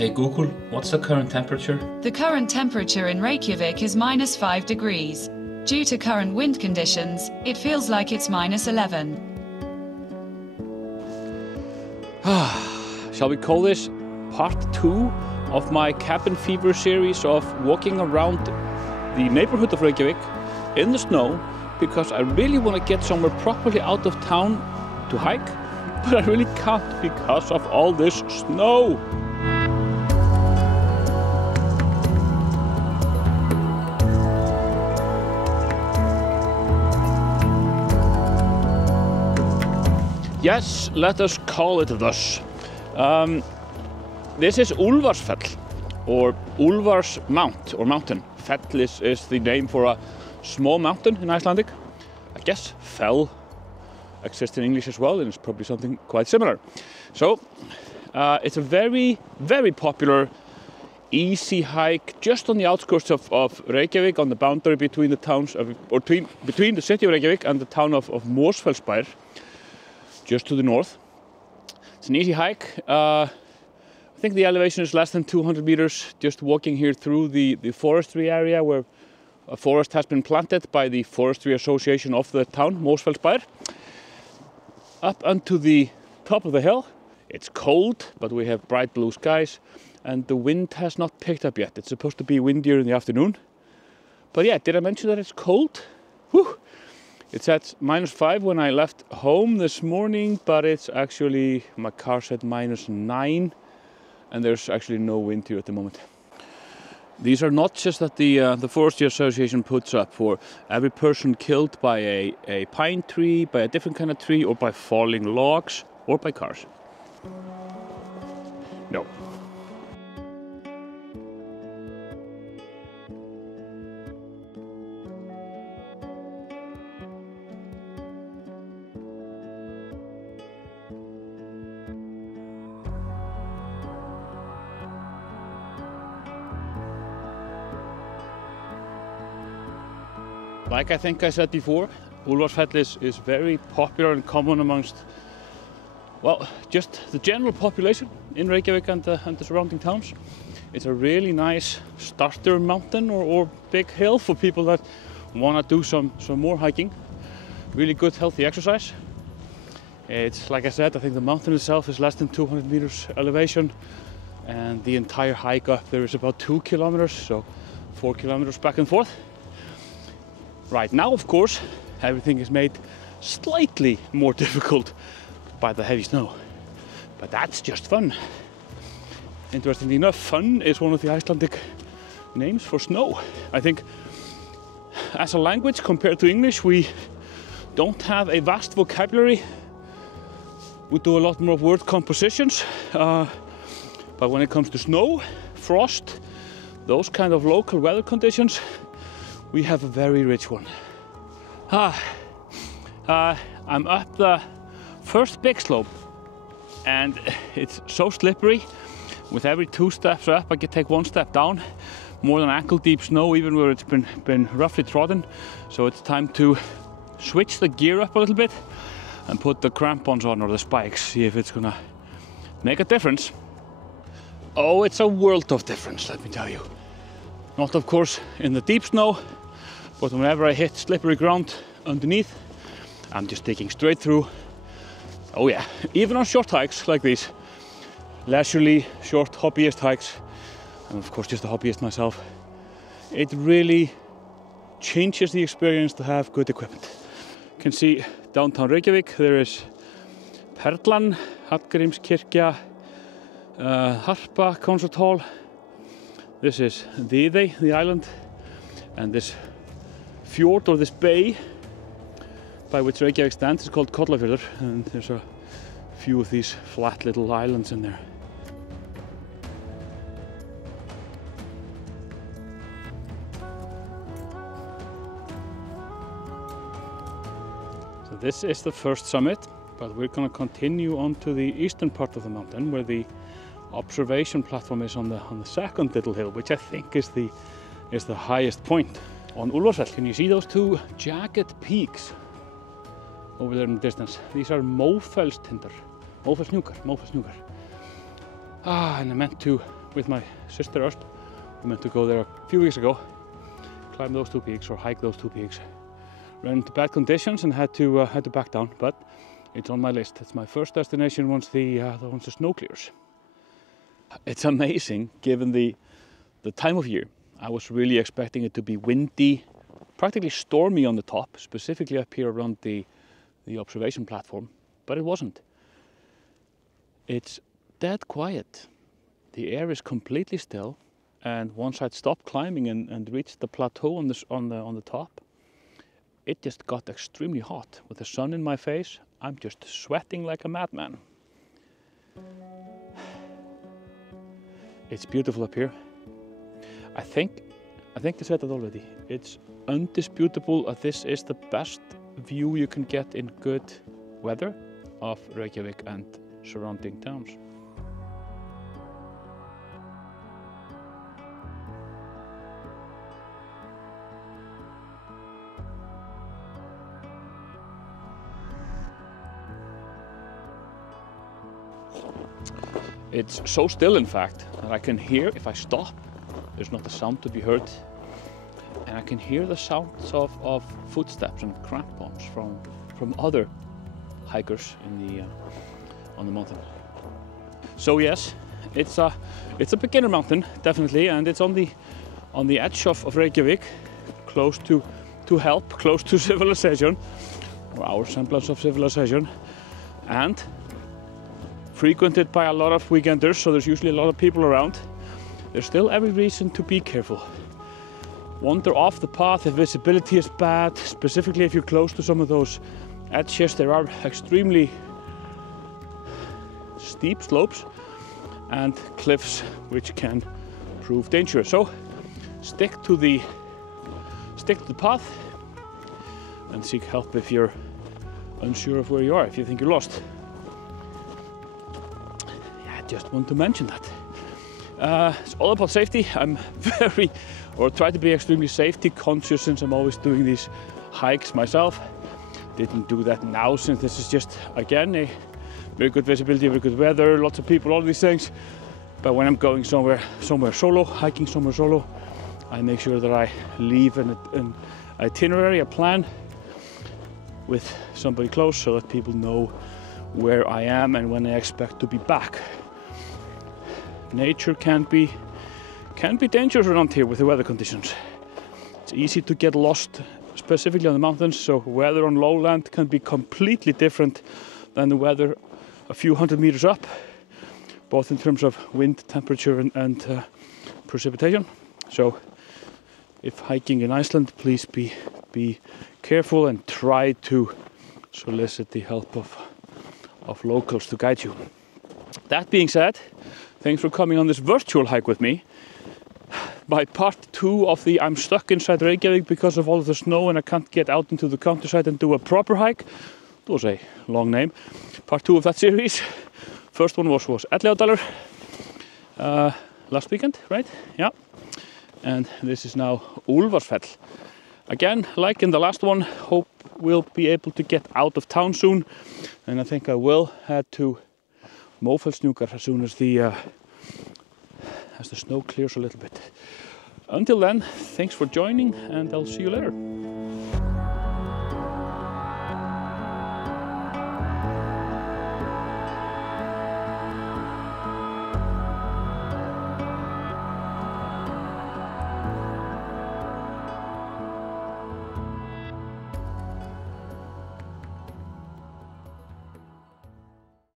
Hey Google, what's the current temperature? The current temperature in Reykjavik is -5 degrees. Due to current wind conditions, it feels like it's -11. Shall we call this part 2 of my cabin fever series of walking around the neighborhood of Reykjavik in the snow, because I really want to get somewhere properly out of town to hike, but I really can't because of all this snow. Yes, let us call it thus. This is Úlfarsfell, or Úlfars Mount, or mountain. Fell is the name for a small mountain in Icelandic. I guess fell exists in English as well, and it's probably something quite similar. So, it's a very, very popular, easy hike just on the outskirts of Reykjavik, on the boundary between the towns of, or between the city of Reykjavik and the town of Mosfellsbær, just to the north. It's an easy hike. I think the elevation is less than 200 meters, just walking here through the forestry area where a forest has been planted by the Forestry Association of the town, Mosfellsbær. Up onto the top of the hill. It's cold, but we have bright blue skies, and the wind has not picked up yet. It's supposed to be windier in the afternoon. But yeah, did I mention that it's cold? Whew. It's at -5 when I left home this morning, but it's actually, my car said -9, and there's actually no wind here at the moment. These are notches that the Forestry Association puts up for every person killed by a pine tree, by a different kind of tree, or by falling logs, or by cars. No. Like I think I said before, Úlfarsfell is very popular and common amongst, well, just the general population in Reykjavik and the surrounding towns. It's a really nice starter mountain or big hill for people that want to do some more hiking. Really good, healthy exercise. It's, like I said, I think the mountain itself is less than 200 meters elevation, and the entire hike up there is about 2 kilometers, so 4 kilometers back and forth. Right now, of course, everything is made slightly more difficult by the heavy snow, but that's just fun. Interestingly enough, fun is one of the Icelandic names for snow. I think as a language compared to English, we don't have a vast vocabulary. We do a lot more word compositions, but when it comes to snow, frost, those kind of local weather conditions, we have a very rich one. I'm up the first big slope, and it's so slippery. With every 2 steps up, I can take 1 step down. More than ankle deep snow, even where it's been roughly trodden. So it's time to switch the gear up a little bit and put the crampons on, or the spikes, see if it's gonna make a difference. Oh, it's a world of difference, let me tell you. Not, of course, in the deep snow, but whenever I hit slippery ground underneath, I'm just taking straight through. Oh yeah, even on short hikes like these, leisurely, short hobbyist hikes, and of course just a hobbyist myself, it really changes the experience to have good equipment. You can see downtown Reykjavik, there is Perlan, Hallgrímskirkja, Harpa Concert Hall. This is Viðey, the island, and this fjord, or this bay by which Reykjavik stands, is called Kollafjörður, and there's a few of these flat little islands in there. So this is the first summit, but we're going to continue on to the eastern part of the mountain, where the observation platform is on the second little hill, which I think is the highest point on Úlfarsfell. Can you see those 2 jagged peaks over there in the distance? These are Mófellstindar, Mófellshnúkar. And I meant to with my sister Öst. We meant to go there a few weeks ago, climb those 2 peaks or hike those 2 peaks. Ran into bad conditions and had to back down, but it's on my list. It's my first destination once the snow clears. It's amazing given the time of year. I was really expecting it to be windy, practically stormy on the top, specifically up here around the observation platform, but it wasn't. It's dead quiet. The air is completely still, and once I'd stopped climbing and reached the plateau on the top, it just got extremely hot. With the sun in my face, I'm just sweating like a madman. It's beautiful up here. I think I said that already. It's undisputable that this is the best view you can get in good weather of Reykjavik and surrounding towns. It's so still, in fact, that I can hear if I stop. There's not a sound to be heard, and I can hear the sounds of footsteps and crampons from other hikers on the mountain. So yes, it's a beginner mountain, definitely, and it's on the edge of Reykjavik, close to help, close to civilization, or our semblance of civilization, and frequented by a lot of weekenders, so there's usually a lot of people around. There's still every reason to be careful. Wander off the path if visibility is bad, specifically if you're close to some of those edges. There are extremely steep slopes and cliffs which can prove dangerous. So stick to the path and seek help if you're unsure of where you are, if you think you're lost. Just want to mention that. It's all about safety. I'm try to be extremely safety conscious since I'm always doing these hikes myself. Didn't do that now since this is just, again, a very good visibility, very good weather, lots of people, all these things. But when I'm going somewhere solo, hiking somewhere solo, I make sure that I leave an itinerary, a plan with somebody close so that people know where I am and when I expect to be back. Nature can be dangerous around here with the weather conditions. It's easy to get lost, specifically on the mountains, so weather on lowland can be completely different than the weather a few hundred meters up, both in terms of wind, temperature and precipitation. So if hiking in Iceland, please be careful and try to solicit the help of locals to guide you. That being said, thanks for coming on this virtual hike with me. My part 2 of the I'm stuck inside Reykjavik because of all of the snow and I can't get out into the countryside and do a proper hike. That was a long name. Part 2 of that series. First one was Elliðaárdalur last weekend, right? Yeah. And this is now Úlfarsfell. Again, like in the last one, hope we'll be able to get out of town soon. And I think I will head to Mófellshnjúkar as soon as the snow clears a little bit. Until then, thanks for joining and I'll see you later.